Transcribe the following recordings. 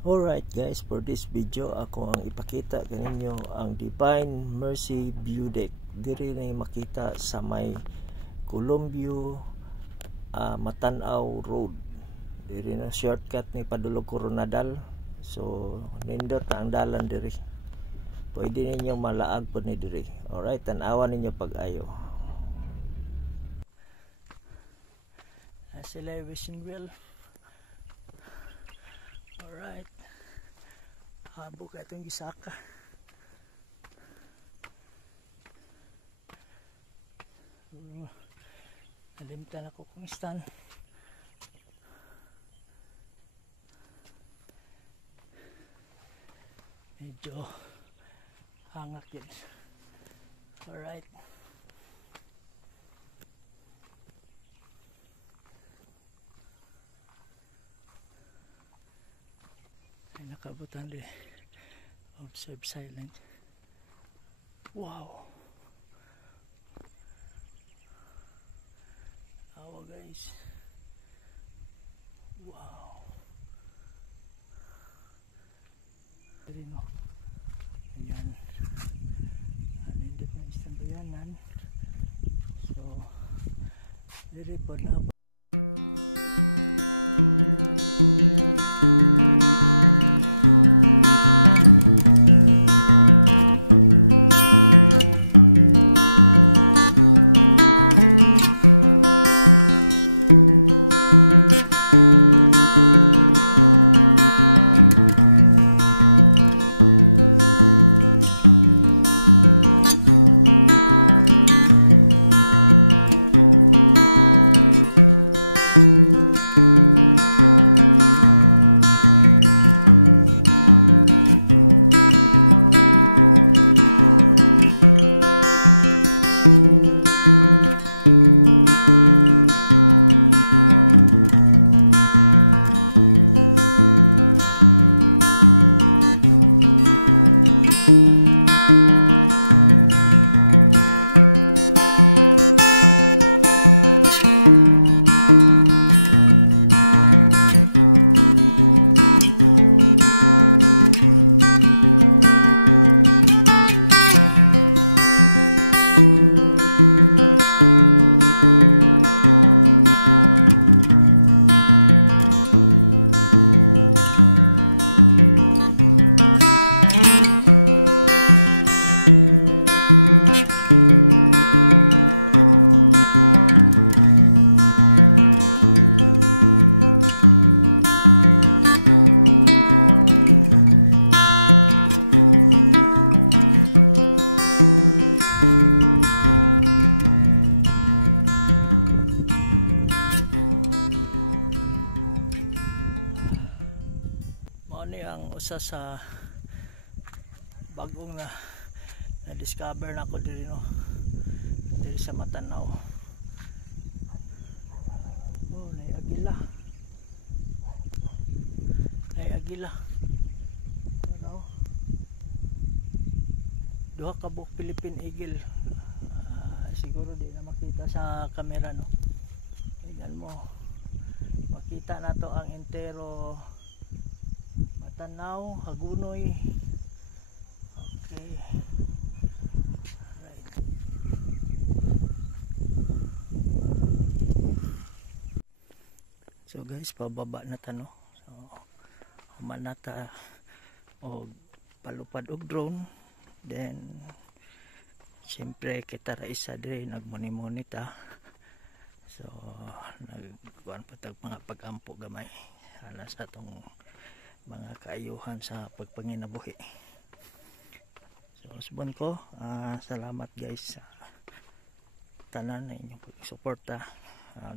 Alright guys, for this video ako ang ipakita kaninyo ang Divine Mercy View Deck. Diri na makita sa may Columbio Matanaw Road. Diri na shortcut ni padulog Coronadal. So nindot na ang dalan diri. Pwede ninyo malaag po ni diri. Alright, tanawan ninyo pag-ayo. Sila wishing well. Alright, habog itong gisaka. Nalimtan ako kung stan. Medyo hangak yun. Alright, nakabutan din. Observe silent. Wow, awa guys. Wow, dito no. Ayan, hindi pa istambayanan. So dito po na sa bagong na discover na ako diri no, diri sa Matanaw. Oh, may agila, ano, duha ka buok Philippine Eagle. Siguro di na makita sa camera no. Tingnan mo, makita na to ang entero Matanaw, Hagunoy. Okay. Right. So guys, pababa na ta no. So manata og palupad og drone. Then siyempre kita ra isa diri nagmuni-muni ta. So nagkuan pa tag mga pag-ampo gamay ana sa tong mga kaayuhan sa pagpanginabuhi. So usbon ko, salamat guys sa tanan na inyong pagsuporta.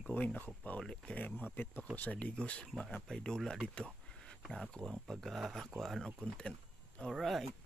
Going ako pa uli kay mapit pa ko sa Digos, mapay dula dito na ako ang pagkuhaan og content. Alright.